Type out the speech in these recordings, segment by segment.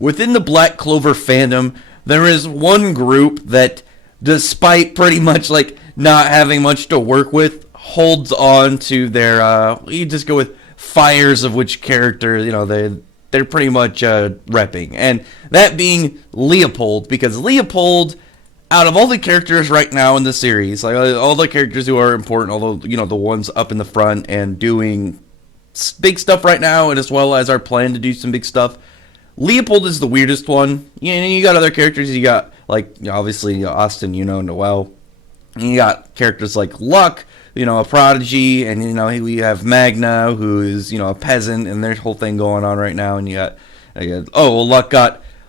within the Black Clover fandom, there is one group that, despite pretty much like not having much to work with, holds on to their you just go with fires of which character they're pretty much repping, and that being Leopold, because Leopold, out of all the characters right now in the series, like all the characters who are important, although the ones up in the front and doing big stuff right now, and as well as our plan to do some big stuff, Leopold is the weirdest one. You got other characters. You got obviously Austin, Noel. And you got characters like Luck, a prodigy, and we have Magna, who is a peasant, and there's a whole thing going on right now. And you got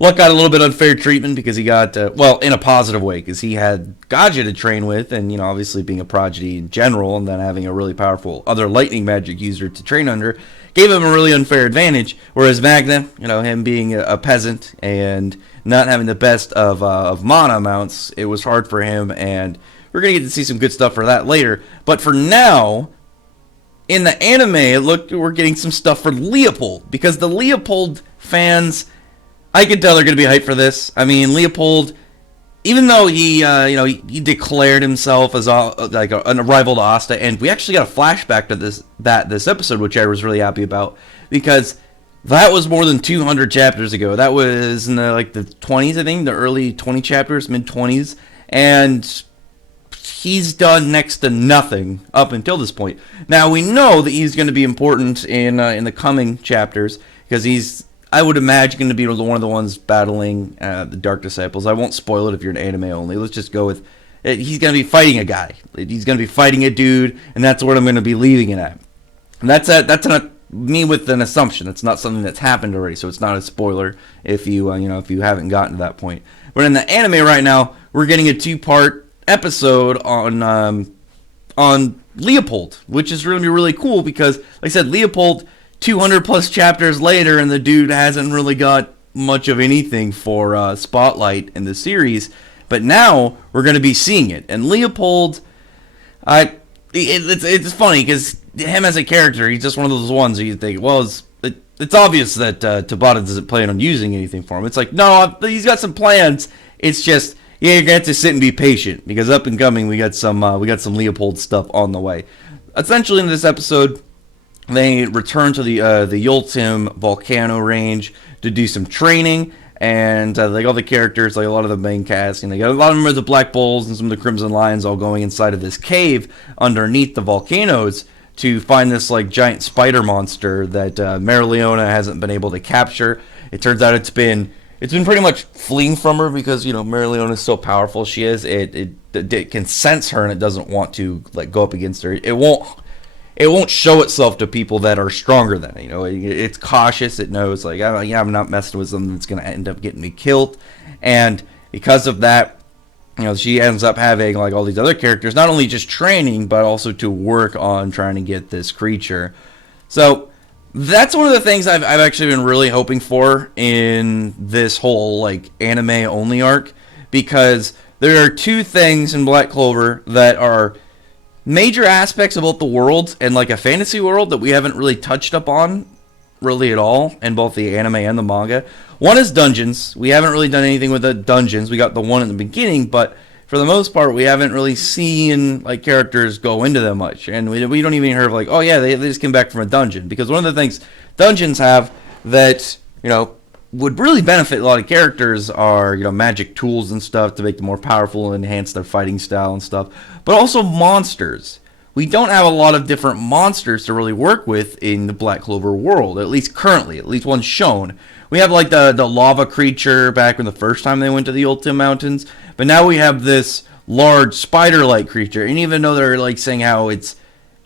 Luck got a little bit unfair treatment because he got in a positive way, because he had Gaja to train with, and obviously being a prodigy in general, and then having a really powerful other lightning magic user to train under, gave him a really unfair advantage. Whereas Magna, him being a peasant and not having the best of mana amounts, it was hard for him, and we're gonna get to see some good stuff for that later. But for now, in the anime, we're getting some stuff for Leopold, because the Leopold fans, I can tell they're going to be hyped for this. I mean, Leopold, even though he declared himself as an rival to Asta, and we actually got a flashback to this episode, which I was really happy about, because that was more than 200 chapters ago. That was in the 20s, I think, the early 20 chapters, mid 20s, and he's done next to nothing up until this point. Now we know that he's going to be important in the coming chapters, because he's, I would imagine, going to be one of the ones battling the Dark Disciples. I won't spoil it if you're an anime only. Let's just go with he's going to be fighting a guy. He's going to be fighting a dude, and that's what I'm going to be leaving it at. And that's me with an assumption. It's not something that's happened already, so it's not a spoiler if you if you haven't gotten to that point. But in the anime right now, we're getting a 2-part episode on Leopold, which is really really cool, because like I said, Leopold, 200 plus chapters later, and the dude hasn't really got much of anything for spotlight in the series, but now we're going to be seeing it. And Leopold, it's funny because him as a character, he's just one of those ones where you think, well, it's obvious that Tabata doesn't plan on using anything for him. It's like, no, he's got some plans. It's just, you're gonna have to sit and be patient, because up and coming we got some Leopold stuff on the way. Essentially, in this episode, they return to the Yultim volcano range to do some training, and all the characters, like a lot of the main cast, they got a lot of them are the Black Bulls and some of the Crimson Lions, all going inside of this cave underneath the volcanoes to find this giant spider monster that Marileona hasn't been able to capture. It turns out it's been pretty much fleeing from her, because Marileona is so powerful. She is. It can sense her, and it doesn't want to go up against her. It won't show itself to people that are stronger than it. It's cautious. It knows, I'm not messing with something that's going to end up getting me killed. And because of that, she ends up having all these other characters, not only just training, but also to work on trying to get this creature. So that's one of the things I've actually been really hoping for in this whole anime only arc, because there are two things in Black Clover that are major aspects about the world and a fantasy world that we haven't really touched up on really at all in both the anime and the manga. One is dungeons. We haven't really done anything with the dungeons. We got the one in the beginning, but for the most part we haven't really seen characters go into them much, and we don't even hear of oh yeah, they just came back from a dungeon, because one of the things dungeons have that would really benefit a lot of characters are magic tools and stuff to make them more powerful and enhance their fighting style and stuff, but also monsters. We don't have a lot of different monsters to really work with in the Black Clover world, at least currently, at least one's shown. We have the lava creature back when the first time they went to the Yultim Mountains, but now we have this large spider-like creature, and even though they're saying how it's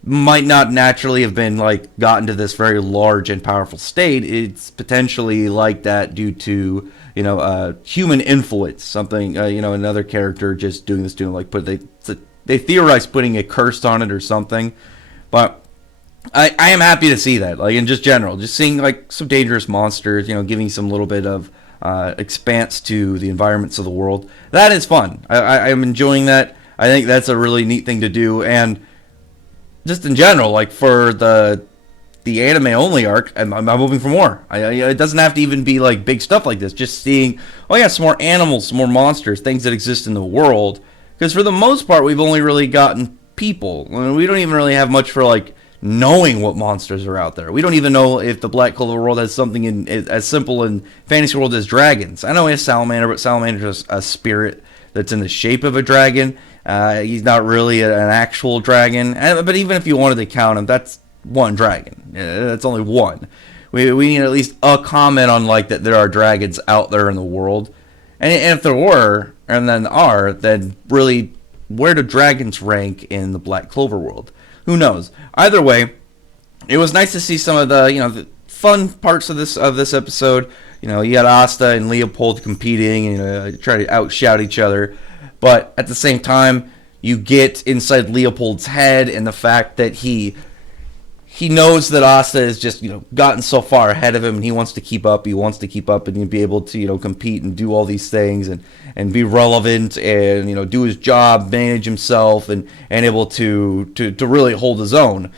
might not naturally have been gotten to this very large and powerful state, it's potentially like that due to human influence, something another character just doing this to him, they theorize putting a curse on it or something. But I am happy to see that, in just general, just seeing some dangerous monsters, giving some little bit of expanse to the environments of the world. That is fun. I am enjoying that. I think that's a really neat thing to do, and just in general, for the the anime only arc, I'm hoping for more. It doesn't have to even be like big stuff like this. Just seeing, oh yeah, some more animals, some more monsters, things that exist in the world. Because for the most part, we've only really gotten people. We don't even really have much for like knowing what monsters are out there. We don't even know if the Black Clover world has something as simple in fantasy world as dragons. I know he has salamander, but salamander's a spirit that's in the shape of a dragon. He's not really an actual dragon. But even if you wanted to count him, that's one dragon. That's only one. We need at least a comment on like that there are dragons out there in the world. And if there were, and then are, then really, where do dragons rank in the Black Clover world? Who knows? Either way, it was nice to see some of the fun parts of this episode. You got Asta and Leopold competing and try to outshout each other, but at the same time, you get inside Leopold's head and the fact that he knows that Asta has just gotten so far ahead of him, and he wants to keep up. He wants to keep up and be able to compete and do all these things and be relevant and do his job, manage himself, and able to really hold his own.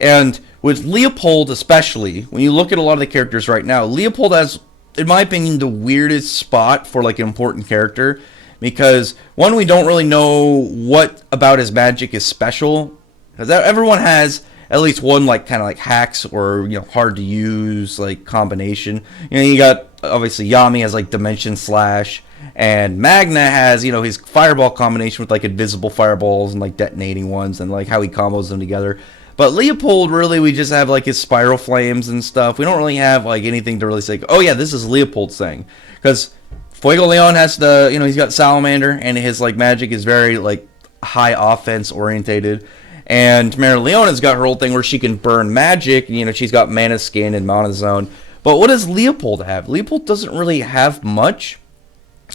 And with Leopold especially, when you look at a lot of the characters right now, Leopold has, in my opinion, the weirdest spot for like an important character, because one, we don't really know what about his magic is special, because everyone has at least one like kind of like hacks or hard to use like combination. You got obviously Yami has like Dimension Slash, and Magna has his fireball combination with like invisible fireballs and like detonating ones, and like how he combos them together. But Leopold, really, we just have like his spiral flames and stuff. We don't really have like anything to really say, oh yeah, this is Leopold's thing, because Fuego Leon has the he's got Salamander, and his like magic is very like high offense orientated. And Mara Leona's got her whole thing where she can burn magic. She's got Mana Skin and Mana Zone. But what does Leopold have? Leopold doesn't really have much.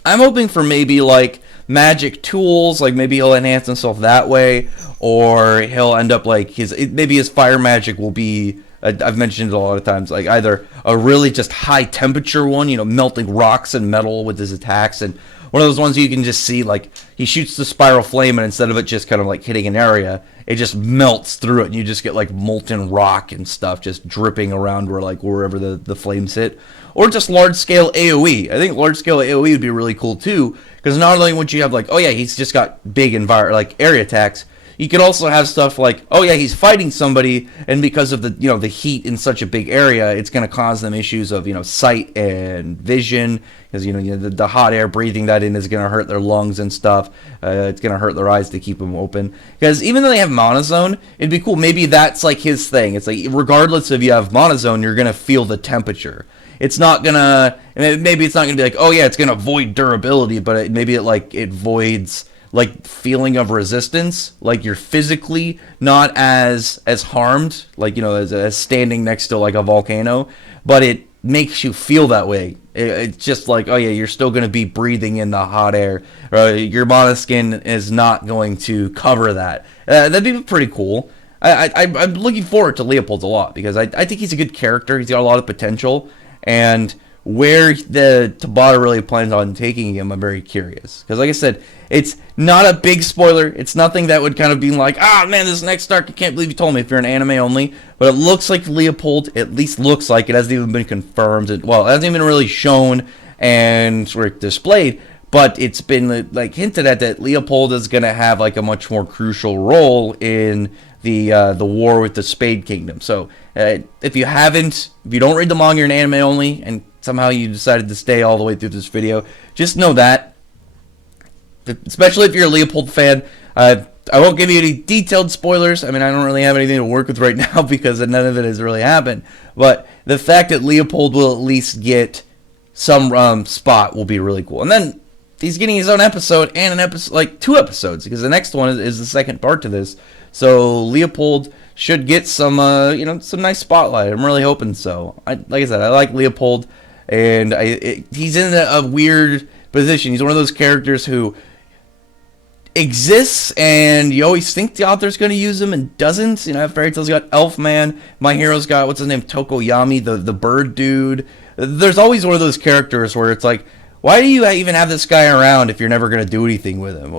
I'm hoping for maybe like magic tools, like maybe he'll enhance himself that way, or he'll end up like maybe his fire magic will be, I've mentioned it a lot of times, like either a really just high temperature one, melting rocks and metal with his attacks, and one of those ones you can just see, like, he shoots the spiral flame, and instead of it just kind of, like, hitting an area, it just melts through it, and you just get, like, molten rock and stuff just dripping around wherever the flames hit. Or just large-scale AoE. I think large-scale AoE would be really cool, too, because not only would you have, like, oh, yeah, he's just got big area attacks, you could also have stuff like, oh yeah, he's fighting somebody, and because of the heat in such a big area, it's going to cause them issues of sight and vision, because the hot air, breathing that in is going to hurt their lungs and stuff. It's going to hurt their eyes to keep them open. Because even though they have Mana Zone, it'd be cool. Maybe that's like his thing. It's like regardless if you have Mana Zone, you're going to feel the temperature. It's not gonna. Maybe it's not gonna be like, oh yeah, it's gonna void durability, but maybe it voids like feeling of resistance, like you're physically not as harmed, like as standing next to like a volcano, but it makes you feel that way. It's just like, oh yeah, you're still going to be breathing in the hot air. Your Mana Skin is not going to cover that. That'd be pretty cool. I'm looking forward to Leopold a lot, because I think he's a good character. He's got a lot of potential, and where the Tabata really plans on taking him, I'm very curious. Because like I said, it's not a big spoiler. It's nothing that would kind of be like, ah, man, this next arc, I can't believe you told me, if you're an anime only. But it looks like Leopold, at least looks like, it hasn't even been confirmed. It hasn't even really shown and sort of displayed. But it's been like hinted at that Leopold is going to have like a much more crucial role in the war with the Spade Kingdom. So if you don't read the manga, you're an anime only, and somehow you decided to stay all the way through this video, just know that, especially if you're a Leopold fan, I won't give you any detailed spoilers. I mean, I don't really have anything to work with right now because none of it has really happened. But the fact that Leopold will at least get some spot will be really cool. And then he's getting his own episode, and like 2 episodes, because the next one is the second part to this. So Leopold should get some some nice spotlight. I'm really hoping so. Like I said, I like Leopold, and he's in a weird position. He's one of those characters who exists, and you always think the author's going to use him and doesn't. Fairy Tail's got Elfman. My Hero's got, what's his name, Tokoyami, the bird dude. There's always one of those characters where it's like, why do you even have this guy around if you're never going to do anything with him?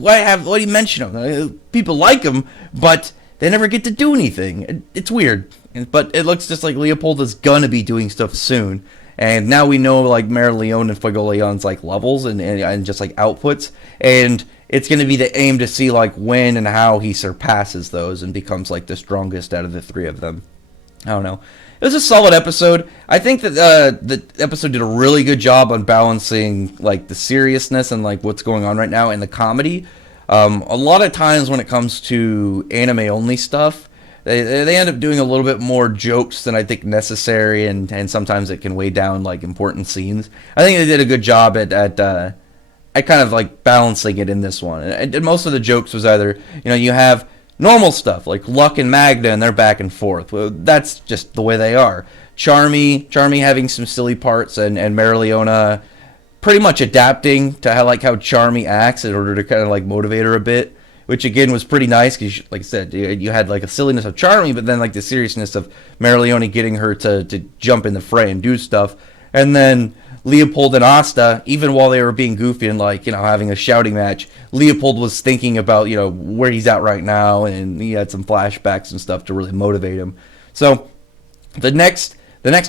Why do you mention him? People like him, but they never get to do anything. It's weird. But it looks just like Leopold is gonna be doing stuff soon. And now we know like Merleone and Fuegoleon's like levels and just like outputs. And it's gonna be the aim to see like when and how he surpasses those and becomes like the strongest out of the three of them. I don't know. It was a solid episode. I think that the episode did a really good job on balancing like the seriousness and like what's going on right now and the comedy. A lot of times when it comes to anime only stuff, they end up doing a little bit more jokes than I think necessary, and sometimes it can weigh down like important scenes. I think they did a good job at kind of like balancing it in this one. And most of the jokes was either you have normal stuff like Luck and Magda and they're back and forth. Well, that's just the way they are. Charmy having some silly parts and Merleona pretty much adapting to how Charmy acts in order to kind of like motivate her a bit, which again was pretty nice because, like I said, you had like a silliness of Charmy, but then like the seriousness of Merleone getting her to jump in the fray and do stuff, and then Leopold and Asta, even while they were being goofy and like having a shouting match, Leopold was thinking about where he's at right now, and he had some flashbacks and stuff to really motivate him. So the next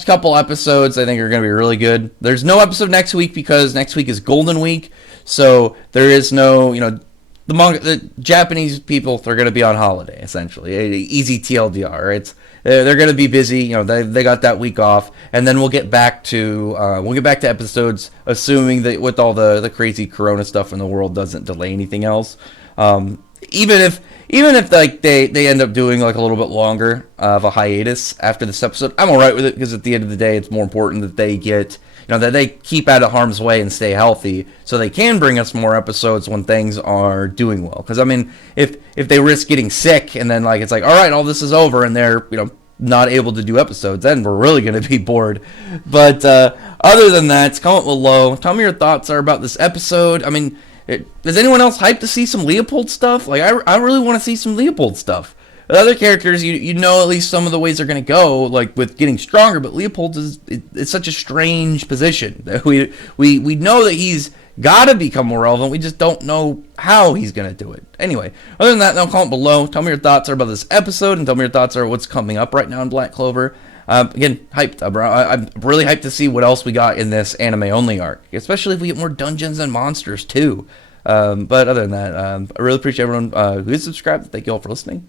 couple episodes I think are going to be really good. There's no episode next week because next week is Golden Week, so there is no the Japanese people, they're going to be on holiday essentially. Easy TLDR. They're going to be busy. They got that week off, and then we'll get back to episodes, assuming that with all the crazy Corona stuff in the world doesn't delay anything else. Even if like they end up doing like a little bit longer of a hiatus after this episode, I'm alright with it because at the end of the day, it's more important that they get that they keep out of harm's way and stay healthy, so they can bring us more episodes when things are doing well. Because I mean, if they risk getting sick and then like it's like all right, all this is over, and they're not able to do episodes, then we're really going to be bored. But other than that, comment below. Tell me your thoughts are about this episode. I mean, is anyone else hyped to see some Leopold stuff? Like I really want to see some Leopold stuff. The other characters, you know at least some of the ways they're going to go, like with getting stronger, but Leopold it's such a strange position that we know that he's got to become more relevant. We just don't know how he's going to do it. Anyway, other than that, now comment below. Tell me your thoughts are about this episode, and tell me your thoughts are what's coming up right now in Black Clover. Again, hyped. I'm really hyped to see what else we got in this anime-only arc, especially if we get more dungeons and monsters, too. But other than that, I really appreciate everyone who is subscribed. Thank you all for listening.